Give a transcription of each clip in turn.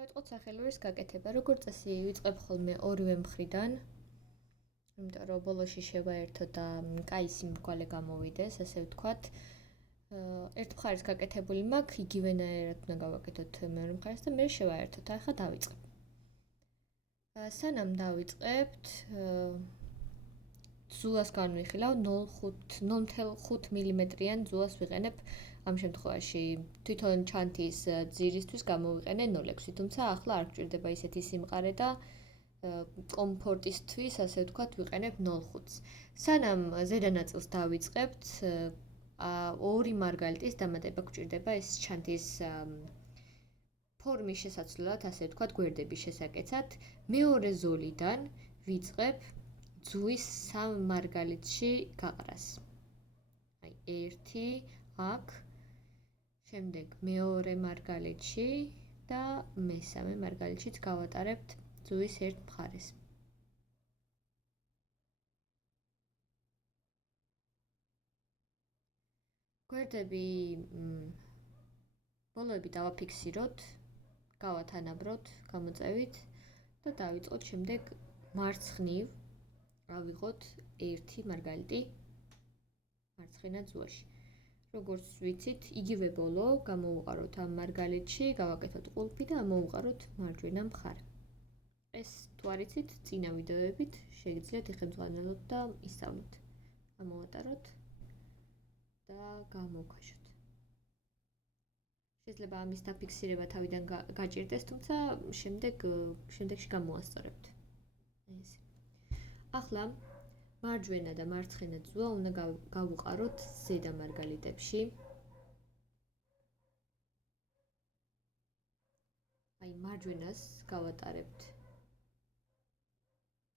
დავიწყოთ სახელურის გაკეთება. Როგორც წესი, ვიწყებ ხოლმე ორივე მხრიდან, იმიტომ რომ ბოლოში შევაერთო და კაი სიმრგვალე გამოვიდეს, ასე ვთქვათ. ერთ მხარეს გაკეთებული მაქვს, იგივენაირად უნდა გავაკეთოთ მეორე მხარეს და მე შევაერთოთ. ახლა დავიწყებ. სანამ დავიწყებთ, ძულას განვიხილავ 0.5 მმ-იან ძულას ვიყენებ. ამ შემთხვევაში თვითონ ჩანთის ძირისთვის გამოვიყენე 0.6, თუმცა ახლა არ გჭირდება ისეთი სიმყარე და კომფორტისთვის, ასე ვთქვათ, ვიყენებ 0.5. სანამ ზედა ნაწილს დავიწყებთ, ორი მარგალიტის დამატება გჭირდება ეს ჩანთის ფორმის შესაცვლელად, ასე ვთქვათ, გვერდების შესაკეცად. მეორე ზოლიდან ვიწყებ ძუის 3 მარგალიტში გაყრას. აი, 1 აქ, შემდეგ მეორე მარგალიტში და მესამე მარგალიტშიც გავატარებთ ძუის ერთ მხარეს. გვერდები ბოლოები დავაფიქსიროთ, გავათანაბროთ გამოწევით და დავიწყოთ შემდეგ მარცხნივ ავიღოთ 1 მარგალიტი მარცხენა ძუაში. როგორც ვიცით, იგივე ბოლო გამოვუყაროთ ამ მარგალიტში, გავაკეთოთ ყულფი და ამოვუყაროთ მარჯვენა მხარე. ეს თუ არ იცით, წინა ვიდეოებით შეგიძლიათ იხელმძღვანელოთ და ისწავლოთ. ამოვატაროთ და გამოვქაშოთ. შეიძლება ამის დაფიქსირება თავიდან გაჭირდეს, თუმცა შემდეგში გამოასწორებთ. ეს. ახლა მარჯვენა და მარცხენა ძუა უნდა გავუყაროთ ზედა მარგალიტებში. აი, მარჯვენას გავატარებთ.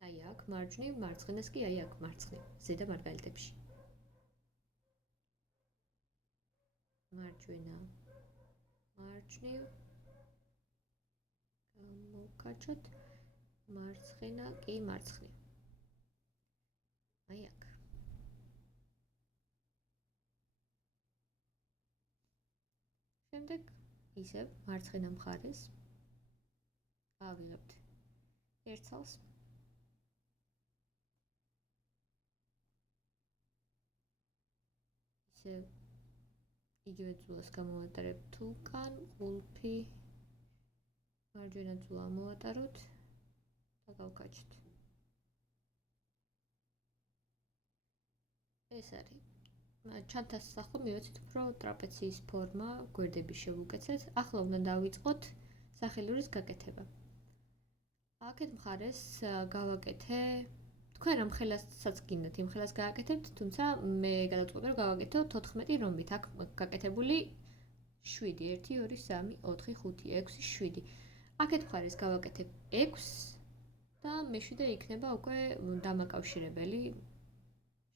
აი აქ მარჯვნივ, მარცხენას კი აი აქ მარცხნივ, ზედა მარგალიტებში. მარჯვენა, მარჯვნივ, გამოვკაჩოთ, მარცხენა კი მარცხნივ. აი აქ. შემდეგ ისევ მარცხენა მხარეს ავიღებთ ერთ ცალს. ისევ იგივე ძულას გამოვატარებთ უკან, ყულფი, მარჯვენა ძულა ამოვატაროთ და გავკაჩოთ. ეს არის. ჩანთას ახლა მივეცით უფრო ტრაპეციის ფორმა, გვერდები შევუკეცეთ. ახლა უნდა დავიწყოთ სახელურის გაკეთება. აქეთ მხარეს გავაკეთე, თქვენ ამ ხელასაც გინდათ იმ ხელას გააკეთებთ, თუმცა მე გადავწყვეტე რომ გავაკეთო 14 რომბით. აქ გაკეთებული 7, 1, 2, 3, 4, 5, 6, 7. აქეთ მხარეს გავაკეთებ 6 და მე7 იქნება უკვე დამაკავშირებელი,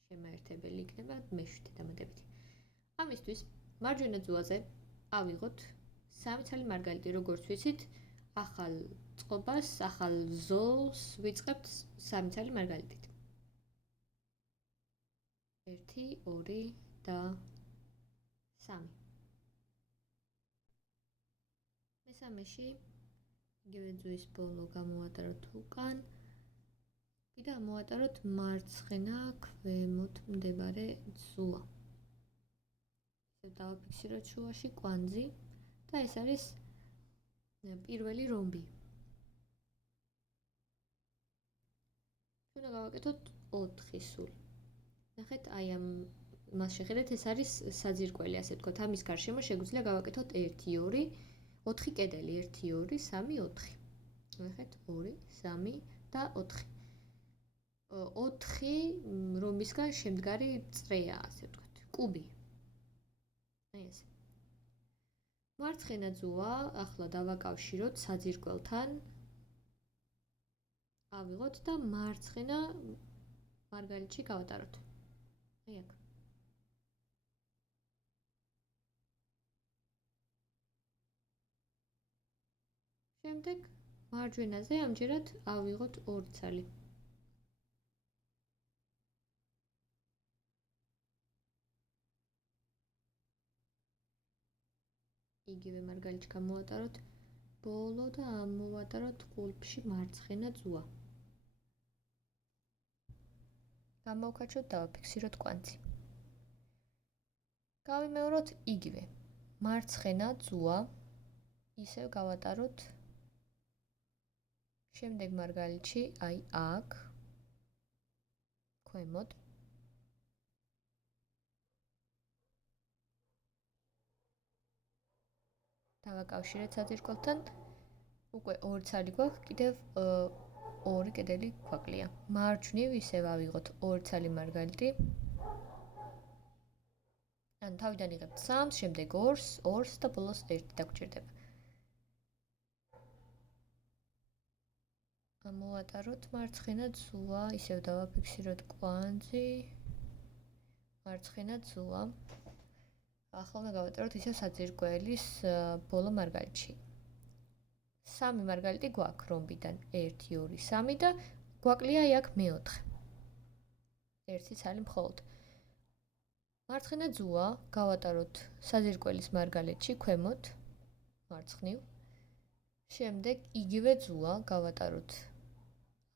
შემაერთებელი იქნება მე7 დამატებითი. ამისთვის მარჯვენა ძუაზე ავიღოთ 3 ცალი მარგალიტი, როგორც ვიცით, ახალ წყობას, ახალ ზოლს ვიწყებთ 3 ცალი მარგალიტით. 1, 2 და 3. მესამეში იგივე ძუის ბოლო გამოვატაროთ უკან და ამოვატაროთ მარცხენა ქვემოთ მდებარე ძუა. ესე დავაფიქსიროთ შუაში კვანძი და ეს არის პირველი რომბი. უნდა გავაკეთოთ 4 სულ. ნახეთ, აი მას შეხედეთ, ეს არის საძირკველი, ასე ვთქვათ. ამის გარშემო შეგვიძლია გავაკეთოთ 1, 2, 4 კედელი, 1, 2, 3, 4. ნახეთ, 2, 3 და 4. 4 რომბისგან შემდგარი წრეა, ასე ვთქვათ, კუბი. აი ესე. მარცხენა ძუა ახლა დავაკავშიროთ საძირკველთან. ავიღოთ და მარცხენა მარგალიტში გავატაროთ. აი აქ. შემდეგ მარჯვენაზე ამჯერად ავიღოთ 2 ცალი. იგივე მარგალიტში გამოვატაროთ ბოლო და ამოვატაროთ ყულფში მარცხენა ძუა. გამოვქაჩოთ და ვაფიქსიროთ კვანძი. გავიმეოროთ იგივე. მარცხენა ძუა ისევ გავატაროთ შემდეგ მარგალიტში, აი აქ, ქვემოთ. დავაკავშირეთ საძირკველთან. უკვე ორი ცალი გვაქვს, კიდევ ორი კედელი გვაკლია. მარჯვნივ ისევ ავიღოთ ორი ცალი მარგალიტი. ანუ თავიდან იღებთ 3-ს, შემდეგ 2-ს და ბოლოს 1 დაგჭირდება. ამოვატაროთ მარცხენა ძუა, ისევ დავაფიქსიროთ კვანძი. მარცხენა ძუა. ახლა უნდა გავატაროთ ისევ საძირკველის ბოლო მარგალიტში. 3 მარგალიტი გვაქვს რომბიდან 1, 2, 3 და გვაკლია აქ მეოთხე. ერთი ცალი მხოლოდ. მარცხენა ძუა გავატაროთ საძირკველის მარგალიტში ქვემოთ, მარცხნივ. შემდეგ იგივე ძუა გავატაროთ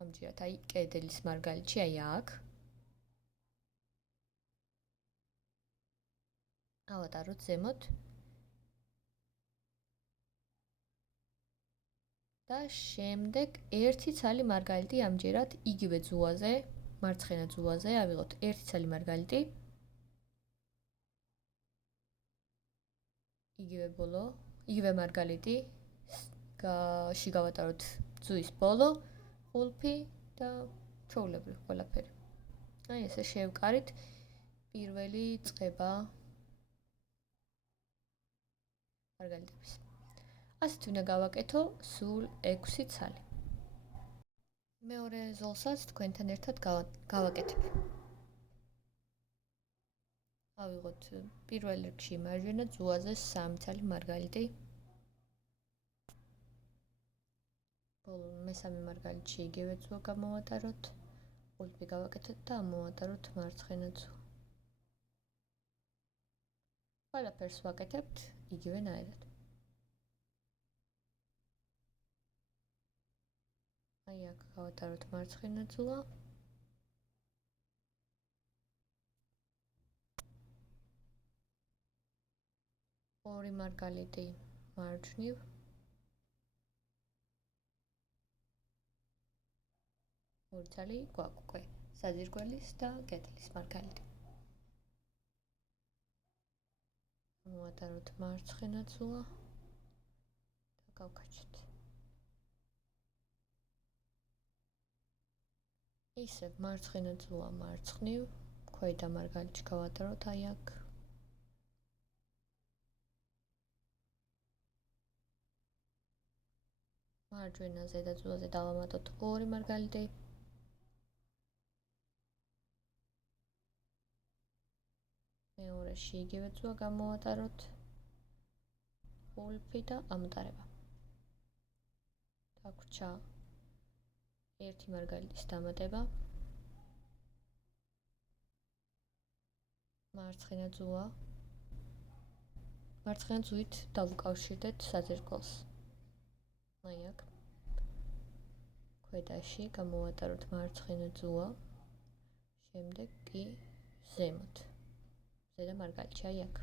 ამჯერად აი კედლის მარგალიტში, აი აქ. ავატაროთ ზემოთ. და შემდეგ ერთი ცალი მარგალიტი ამჯერად იგივე ძუაზე, მარცხენა ძუაზე ავიღოთ ერთი ცალი მარგალიტი. იგივე ბოლო, იგივე მარგალიტი. გავატაროთ ძუის ბოლო, ყულფი და ჩვეულებრივ ყველაფერი. აი ესე შევკარით პირველი წყება მარგალიტების. ასეთ უნდა გავაკეთო სულ 6 ცალი. მეორე ზოლსაც თქვენთან ერთად გავაკეთებ. ავიღოთ პირველ რიგში მარჯვენა ძუაზე 3 ცალი მარგალიტი. ბოლო მესამე მარგალიტში იგივე ძუა გამოვატაროთ. ყულფი გავაკეთოთ და ამოვატაროთ მარცხენა ძუა. ყველაფერს ვაკეთებთ იგივენაირად. აი აქ გავატაროთ მარცხენა ძუა. ორი მარგალიტი მარჯვნივ. ორი ცალი გვაქვს უკვე საძირკველის და კედლის მარგალიტი. მოვატაროთ მარცხენა ძუა და გავქაჩეთ. ისევ მარცხენა ძუა მარცხნივ, ქვედა მარგალიტში გავატაროთ აი აქ. მარჯვენა ზედა ძუაზე დავამატოთ ორი მარგალიტი. მეორეში იგივე ძუა გამოვატაროთ. ყულფი და ამოტარება. დაგვრჩა ერთი მარგალიტის დამატება. მარცხენა ძუა. მარცხენა ძუით დავუკავშირდეთ საძირკველს. აი აქ. ქვედაში გამოვატაროთ მარცხენა ძუა. შემდეგ კი ზემოთ. ზედა მარგალიტში აი აქ.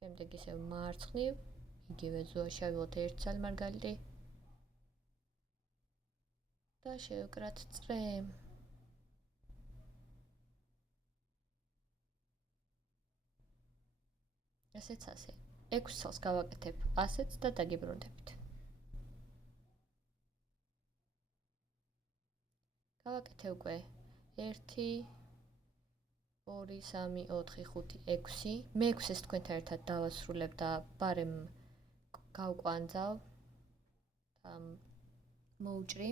შემდეგ ისევ მარცხნივ იგივე ძუაში ავიღოთ ერთი ცალი მარგალიტი და შევკრათ წრე. ესეც ასე. 6 ცალს გავაკეთებ ასეც და დაგიბრუნდებით. გავაკეთე უკვე 1 2 3 4 5 6. მე-6-ს თქვენთან ერთად დავასრულებ და ბარემ გავკვანძავ და მოუჭრი.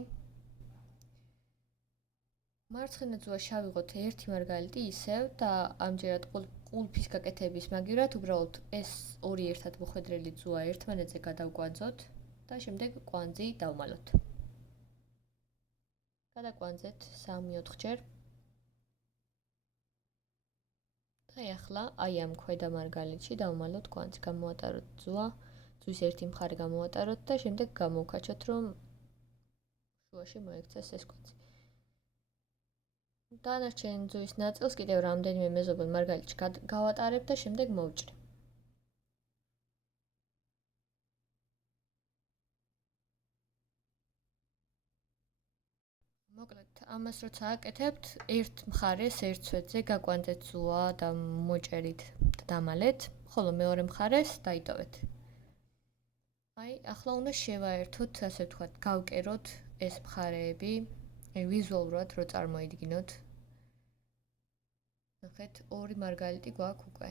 მარცხენა ძუაში ავიღოთ ერთი მარგალიტი ისევ და ამჯერად ყულფის გაკეთების მაგივრად უბრალოდ ეს ორი ერთად მოხვედრილი ძუა ერთმანეთზე გადავკვანძოთ და შემდეგ კვანძი დავმალოთ. გადაკვანძეთ 3-4 ჯერ. და ახლა აი ამ ქვედა მარგალიტში დავუმალოთ კვანძი, გამოვატაროთ ზღვა, ზღვის ერთი მხარე გამოვატაროთ და შემდეგ გამოვკაჩოთ, რომ შუაში მოექცეს ეს კვანძი. დანარჩენ ზღვის ნაწილს კიდევ რამდენიმე მეზობელ მარგალიტში გავატარებ და შემდეგ მოვჭრე. მოკლედ, ამას როცა აკეთებთ, ერთ მხარეს ერთ სვეტზე გაკვანძეთ ზღვა და მოჭერით და დამალეთ, ხოლო მეორე მხარეს დაიტოვეთ. აი, ახლა უნდა შევაერთოთ, ასე ვთქვათ, გავკეროთ ეს მხარეები, ვიზუალურად რო წარმოიდგინოთ. ნახეთ, ორი მარგალიტი გვაქვს უკვე.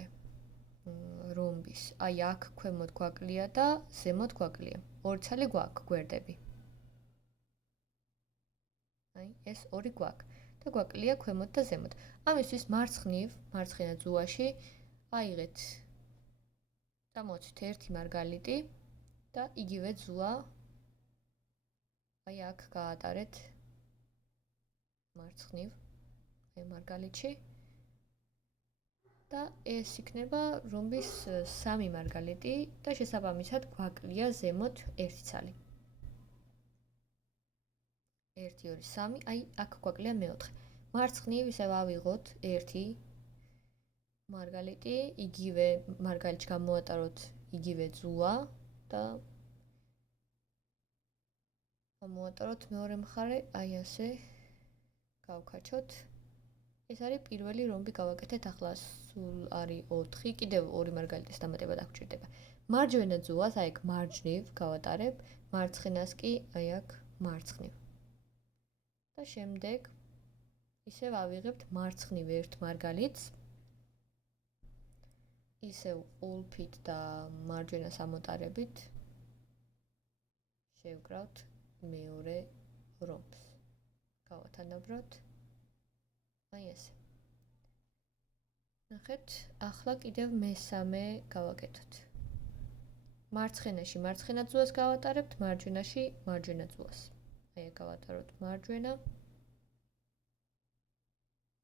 რომბის. აი, აქ ქვემოთ გვაკლია და ზემოთ გვაკლია. ორი ცალი გვაქვს გვერდები. აი, ეს ორი გვაქვს და გვაკლია ქვემოთ და ზემოთ. ამისთვის მარცხენა ზღვაში აიღეთ. დამოწვით ერთი მარგალიტი და იგივე ზღვა აი აქ გაატარეთ მარცხნივ აი მარგალიტში და ეს იქნება რომბის სამი მარგალიტი და შესაბამისად გვაკლია ზემოთ ერთი ცალი. 1 2 3 აი აქ გვაკლია მეოთხე. მარცხნივ ისევ ავიღოთ ერთი მარგალიტი, იგივე მარგალიტში გამოვატაროთ იგივე ზღვა და გამოვატაროთ მეორე მხარე, აი ასე გავკაჩოთ. ეს არის პირველი რომბი გავაკეთეთ, ახლა სულ არის 4, კიდევ 2 მარგალიტის დამატება დაგჭირდება. მარჯვენა ზღვას აი აქ მარჯვნივ გავატარებ, მარცხენას კი აი აქ მარცხნივ. და შემდეგ ისევ ავიღებთ მარცხნივ ერთ მარგალიტს. ისევ ყულფით და მარჯვენას ამოტარებით შევკრავთ მეორე რომბს. გავათანაბროთ. აი ესე. ნახეთ, ახლა კიდევ მესამე გავაკეთოთ. მარცხენაში მარცხენა ზღვას გავატარებთ, მარჯვენაში მარჯვენა ზღვას. აი გავატაროთ მარჯვენა.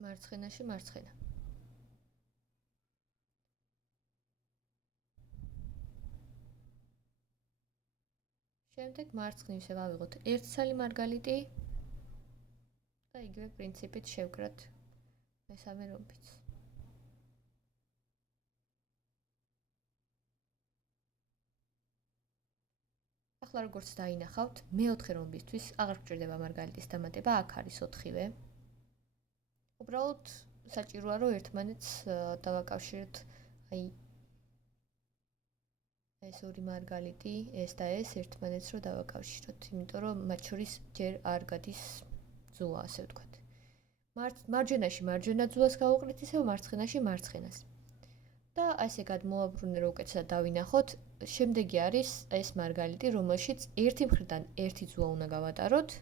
მარცხენაში მარცხენა. შემდეგ მარცხნივ ისევ ავიღოთ ერთ ცალი მარგალიტი და იგივე პრინციპით შევკრათ მესამე რომბიც. ახლა როგორც დაინახავთ, მეოთხე რომბისთვის აღარ გვჭირდება მარგალიტის დამატება, აქ არის 4-ვე. უბრალოდ საჭიროა რომ ერთმანეთს დავაკავშიროთ, აი ეს ორი მარგალიტი, ეს და ეს ერთმანეთს რო დავაკავშიროთ, იმიტომ რომ მათ შორის ჯერ არ გადის ზღვა, ასე ვთქვათ. მარჯვენაში მარჯვენა ზღვას გავუყრით, ისევ მარცხენაში მარცხენას. და ასე გადმოაბრუნე, რომ უკეთესად დავინახოთ, შემდეგი არის ეს მარგალიტი, რომელშიც ერთი მხრიდან ერთი ზღვა უნდა გავატაროთ.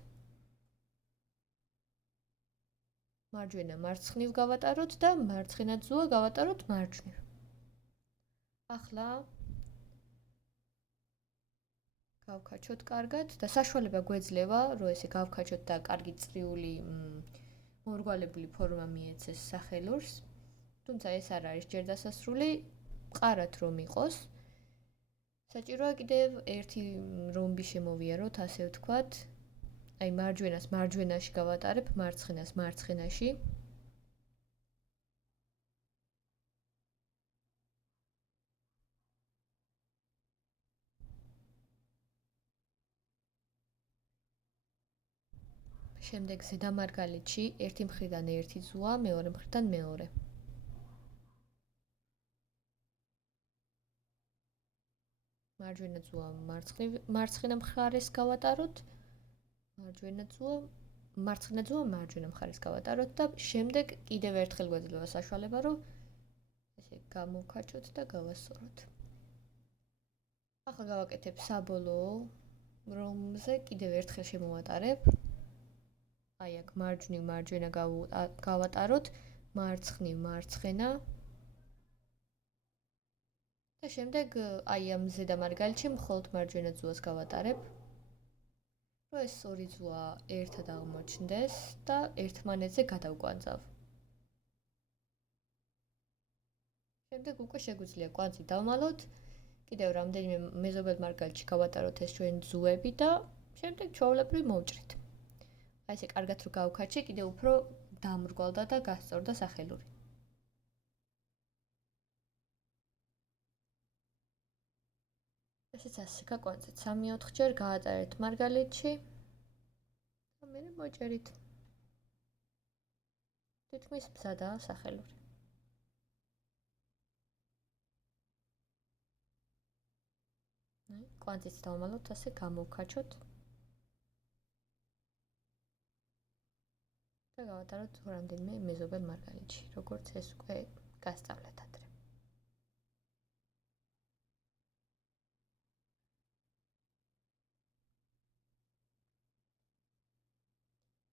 მარჯვენა მარცხნივ გავატაროთ და მარცხენა ზღვა გავატაროთ მარჯვნივ. ახლა გავკაჩოთ კარგად და საშუალება გვეძლევა, რომ ესე გავკაჩოთ და კარგი წრიული მორგვალებული ფორმა მიეცეს სახელურს. თუმცა ეს არ არის ჯერ დასასრული, მყარად რომ იყოს. საჭიროა კიდევ ერთი რომბი შემოვიაროთ, ასე ვთქვათ. აი მარჯვენას მარჯვენაში გავატარებ, მარცხენას მარცხენაში. შემდეგ ზედა მარგალიტში ერთი მხრიდან ერთი ზღვა, მეორე მხრიდან მეორე. მარჯვენა ზღვა მარცხენა მხარეს გავატაროთ. მარჯვენა ზღვა მარჯვენა მხარეს გავატაროთ და შემდეგ კიდევ ერთხელ გვეძლევა საშუალება, რომ ესე გამოვკაჩოთ და გავასწოროთ. ახლა გავაკეთებ საბოლოო რომბზე, კიდევ ერთხელ შემოვატარებ. აი აქ მარჯვნივ მარჯვენა გავატაროთ, მარცხნივ მარცხენა და შემდეგ აი ამ ზედა მარგალიტში მხოლოდ მარჯვენა ზღვას გავატარებ, რომ ეს ორი ზღვა ერთად აღმოჩნდეს და ერთმანეთზე გადავკვანძავ. შემდეგ უკვე შეგვიძლია კვანძი დავმალოთ, კიდევ რამდენიმე მეზობელ მარგალიტში გავატაროთ ეს ჩვენ ძუები და შემდეგ ჩვეულებრივ მოვჭრით. აი ესე კარგად რო გავქარჩი, კიდევ უფრო დამრგვალდა და გასწორდა სახელური. ესეც ასე გაკვანძეთ 3-4 ჯერ გაატარეთ მარგალიტში და მე მოჭერით. თითქმის მზადაა სახელური. კვანძიც დავმალოთ, ასე გამოვქაჩოთ და გავატაროთ რამდენიმე მეზობელ მარგალიტში, როგორც ეს უკვე გასწავლეთ ადრე.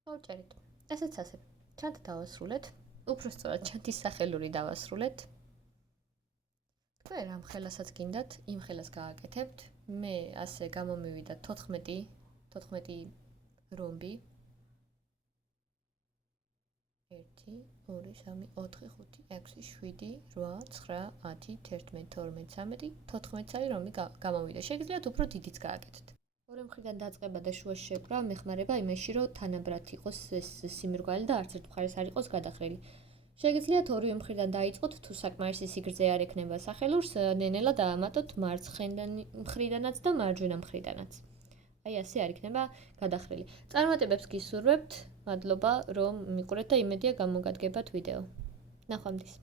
მოვჭერით. ესეც ასე. ჩანთა დავასრულეთ. უფრო სწორად ჩანთის სახელური დავასრულეთ. თქვენ რამ ხელასაც გინდათ, იმ ხელას გააკეთებთ. მე ასე გამომივიდა 14 რომბი. 1 2 3 4 5 6 7 8 9 10 11 12 13 14 წელი რომი გამოვიდა. შეგიძლიათ უფრო დიდიც გააკეთოთ. ორი მხრიდან დაწყება და შუაში შეკვრა მეხმარება იმაში, რომ თანაბრად იყოს ეს სიმრგვალი და არც ერთ მხარეს არ იყოს გადახრილი. შეგიძლიათ ორივე მხრიდან დაიწყოთ, თუ საკმარისი სიგრძე არ ექნება სახელურს, ნენელა დაამატოთ მარცხენდანი მხრიდანაც და მარჯვენა მხრიდანაც. აი ასე არ იქნება გადახრილი. წარმატებებს გისურვებთ. მადლობა, რომ მიყურეთ და იმედია გამოგადგებათ ვიდეო. ნახვამდის.